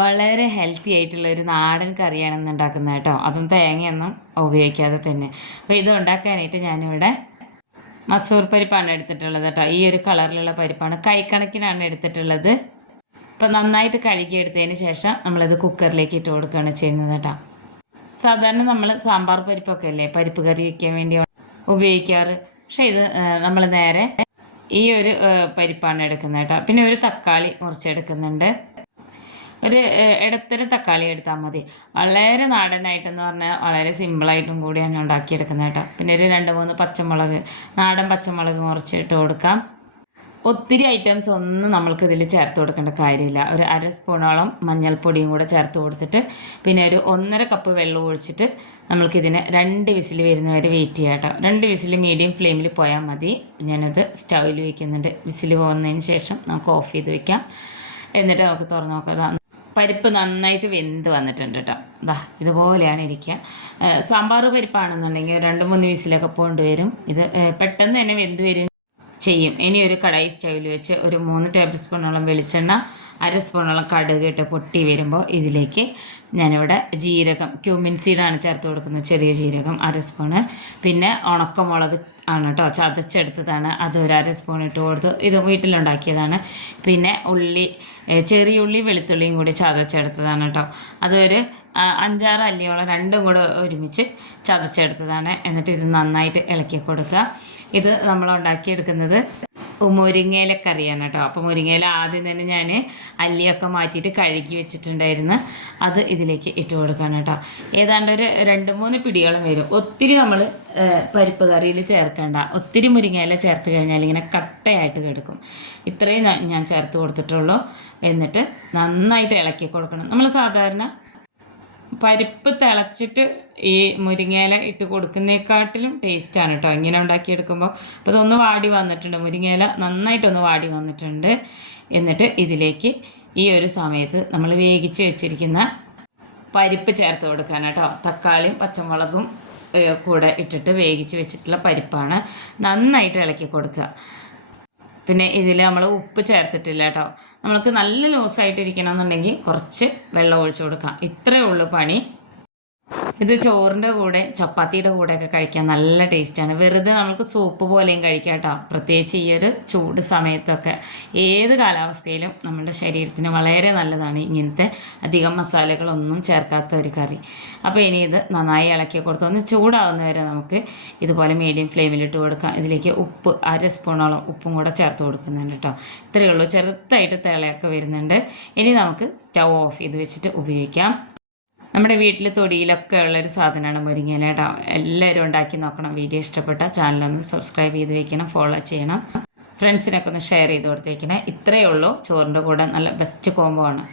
വളരെ ഹെൽത്തി ആയിട്ടുള്ള ഒരു നാടൻ കറിയാണ് ഇന്ന് ഉണ്ടാക്കുന്നത് കേട്ടോ. അതും തേങ്ങയൊന്നും ഉപയോഗിക്കാതെ തന്നെ. അപ്പോൾ ഇത് ഉണ്ടാക്കാനായിട്ട് ഞാനിവിടെ മസൂർ പരിപ്പാണ് എടുത്തിട്ടുള്ളത് കേട്ടോ. ഈ ഒരു കളറിലുള്ള പരിപ്പാണ്, കൈക്കണക്കിനാണ് എടുത്തിട്ടുള്ളത്. ഇപ്പം നന്നായിട്ട് കഴുകിയെടുത്തതിന് ശേഷം നമ്മളിത് കുക്കറിലേക്ക് ഇട്ട് കൊടുക്കുകയാണ് ചെയ്യുന്നത് കേട്ടോ. സാധാരണ നമ്മൾ സാമ്പാർ പരിപ്പൊക്കെ അല്ലേ പരിപ്പ് കറി വയ്ക്കാൻ വേണ്ടി ഉപയോഗിക്കാറ്. പക്ഷേ ഇത് നമ്മൾ നേരെ ഈ ഒരു പരിപ്പാണ് എടുക്കുന്നത് കേട്ടോ. പിന്നെ ഒരു തക്കാളി മുറിച്ചെടുക്കുന്നുണ്ട്. ഒരു ഇടത്തരം തക്കാളി എടുത്താൽ മതി. വളരെ നാടനായിട്ടെന്ന് പറഞ്ഞാൽ വളരെ സിമ്പിളായിട്ടും കൂടിയാണ് ഉണ്ടാക്കിയെടുക്കുന്നത് കേട്ടോ. പിന്നെ ഒരു 2-3 പച്ചമുളക്, നാടൻ പച്ചമുളക് മുറിച്ചിട്ട് കൊടുക്കാം. ഒത്തിരി ഐറ്റംസ് ഒന്നും നമ്മൾക്കിതിൽ ചേർത്ത് കൊടുക്കേണ്ട കാര്യമില്ല. ഒരു 1/2 സ്പൂണോളം മഞ്ഞൾപ്പൊടിയും കൂടെ ചേർത്ത് കൊടുത്തിട്ട് പിന്നെ ഒരു 1.5 കപ്പ് വെള്ളം ഒഴിച്ചിട്ട് നമ്മൾക്കിതിനെ 2 വിസിൽ വരുന്നവരെ വെയിറ്റ് ചെയ്യാം കേട്ടോ. 2 വിസിൽ മീഡിയം ഫ്ലെയിമിൽ പോയാൽ മതി. ഞാനത് സ്റ്റൗവിൽ വയ്ക്കുന്നുണ്ട്. വിസിൽ പോകുന്നതിന് ശേഷം നമുക്ക് ഓഫ് ചെയ്ത് വയ്ക്കാം. എന്നിട്ട് നമുക്ക് തുറന്ന് നോക്കാം. പരിപ്പ് നന്നായിട്ട് വെന്ത് വന്നിട്ടുണ്ട് കേട്ടോ. ഇതുപോലെയാണ് ഇരിക്കുക. സാമ്പാർ പരിപ്പാണെന്നുണ്ടെങ്കിൽ 2-3 വിസിലൊക്കെ പോകേണ്ടി വരും. ഇത് പെട്ടെന്ന് തന്നെ വെന്ത് വരും ചെയ്യും. ഇനി ഒരു കടായി സ്റ്റൗവിൽ വെച്ച് ഒരു 3 ടേബിൾ സ്പൂണോളം വെളിച്ചെണ്ണ, 1/2 സ്പൂണോളം കടുക് ഇട്ട് പൊട്ടി വരുമ്പോൾ ഇതിലേക്ക് ഞാനിവിടെ ജീരകം, ക്യൂമിൻ സീഡാണ് ചേർത്ത് കൊടുക്കുന്നത്, ചെറിയ ജീരകം 1/2 സ്പൂണ്. പിന്നെ ഉണക്കമുളക് ആണ് കേട്ടോ, ചതച്ചെടുത്തതാണ്, അത് ഒരു 1/2 സ്പൂൺ ഇട്ട് കൊടുത്തു. ഇത് വീട്ടിലുണ്ടാക്കിയതാണ്. പിന്നെ ഉള്ളി, ചെറിയ ഉള്ളി വെളുത്തുള്ളിയും കൂടി ചതച്ചെടുത്തതാണ് കേട്ടോ. അതൊരു 5-6 അല്ലിയോളം രണ്ടും കൂടെ ഒരുമിച്ച് ചതച്ചെടുത്തതാണ്. എന്നിട്ട് ഇത് നന്നായിട്ട് ഇളക്കി കൊടുക്കുക. ഇത് നമ്മൾ ഉണ്ടാക്കിയെടുക്കുന്നത് മുരിങ്ങയില കറിയാണ് കേട്ടോ. അപ്പോൾ മുരിങ്ങയില ആദ്യം തന്നെ ഞാൻ അല്ലിയൊക്കെ മാറ്റിയിട്ട് കഴുകി വെച്ചിട്ടുണ്ടായിരുന്നു. അത് ഇതിലേക്ക് ഇട്ട് കൊടുക്കുകയാണ് കേട്ടോ. ഏതാണ്ട് ഒരു 2-3 പിടിയോളം വരും. ഒത്തിരി നമ്മൾ പരിപ്പ് കറിയിൽ ചേർക്കേണ്ട. ഒത്തിരി മുരിങ്ങയില ചേർത്ത് കഴിഞ്ഞാൽ ഇങ്ങനെ കട്ടയായിട്ട് കിടക്കും. ഇത്രയും ഞാൻ ചേർത്ത് കൊടുത്തിട്ടുള്ളൂ. എന്നിട്ട് നന്നായിട്ട് ഇളക്കി കൊടുക്കണം. നമ്മൾ സാധാരണ പരിപ്പ് തിളച്ചിട്ട് ഈ മുരിങ്ങയില ഇട്ട് കൊടുക്കുന്നതിനെക്കാട്ടിലും ടേസ്റ്റാണ് കേട്ടോ ഇങ്ങനെ ഉണ്ടാക്കിയെടുക്കുമ്പോൾ. അപ്പോൾ ഇതൊന്ന് വാടി വന്നിട്ടുണ്ട്, മുരിങ്ങയില നന്നായിട്ടൊന്ന് വാടി വന്നിട്ടുണ്ട്. എന്നിട്ട് ഇതിലേക്ക് ഈ ഒരു സമയത്ത് നമ്മൾ വേവിച്ച് വെച്ചിരിക്കുന്ന പരിപ്പ് ചേർത്ത് കൊടുക്കുകയാണ് കേട്ടോ. തക്കാളിയും പച്ചമുളകും കൂടെ ഇട്ടിട്ട് വേവിച്ച് വെച്ചിട്ടുള്ള പരിപ്പാണ്. നന്നായിട്ട് ഇളക്കി കൊടുക്കുക. പിന്നെ ഇതിൽ നമ്മൾ ഉപ്പ് ചേർത്തിട്ടില്ല കേട്ടോ. നമ്മൾക്ക് നല്ല ലൂസായിട്ടിരിക്കണം എന്നുണ്ടെങ്കിൽ കുറച്ച് വെള്ളം ഒഴിച്ചു കൊടുക്കാം. ഇത്രയേ ഉള്ളൂ പണി. ഇത് ചോറിൻ്റെ കൂടെ ചപ്പാത്തിയുടെ കൂടെയൊക്കെ കഴിക്കാൻ നല്ല ടേസ്റ്റാണ്. വെറുതെ നമുക്ക് സൂപ്പ് പോലെയും കഴിക്കാം കേട്ടോ. പ്രത്യേകിച്ച് ഈ ഒരു ചൂട് സമയത്തൊക്കെ ഏത് കാലാവസ്ഥയിലും നമ്മുടെ ശരീരത്തിന് വളരെ നല്ലതാണ് ഇങ്ങനത്തെ അധികം മസാലകളൊന്നും ചേർക്കാത്ത ഒരു കറി. അപ്പോൾ ഇനി ഇത് നന്നായി ഇളക്കി കൊടുത്ത് ഒന്ന് ചൂടാവുന്ന വരെ നമുക്ക് ഇതുപോലെ മീഡിയം ഫ്ലെയിമിലിട്ട് കൊടുക്കാം. ഇതിലേക്ക് ഉപ്പ് 1/2 സ്പൂണോളം ഉപ്പും കൂടെ ചേർത്ത് കൊടുക്കുന്നുണ്ട് കേട്ടോ. ഇത്രയേ ഉള്ളൂ. ചെറുതായിട്ട് തിളയൊക്കെ വരുന്നുണ്ട്. ഇനി നമുക്ക് സ്റ്റൗ ഓഫ് ചെയ്ത് വെച്ചിട്ട് ഉപയോഗിക്കാം. നമ്മുടെ വീട്ടിൽ തൊടിയിലൊക്കെ ഉള്ളൊരു സാധനമാണ് മുരിങ്ങയില കേട്ടോ. എല്ലാവരും ഉണ്ടാക്കി നോക്കണം. വീഡിയോ ഇഷ്ടപ്പെട്ട ചാനലൊന്ന് സബ്സ്ക്രൈബ് ചെയ്ത് വെക്കണം, ഫോളോ ചെയ്യണം, ഫ്രണ്ട്സിനൊക്കെ ഒന്ന് ഷെയർ ചെയ്ത് കൊടുത്തേക്കണം. ഇത്രയേ ഉള്ളൂ. ചോറിൻ്റെ കൂടെ നല്ല ബെസ്റ്റ് കോംബോ ആണ്.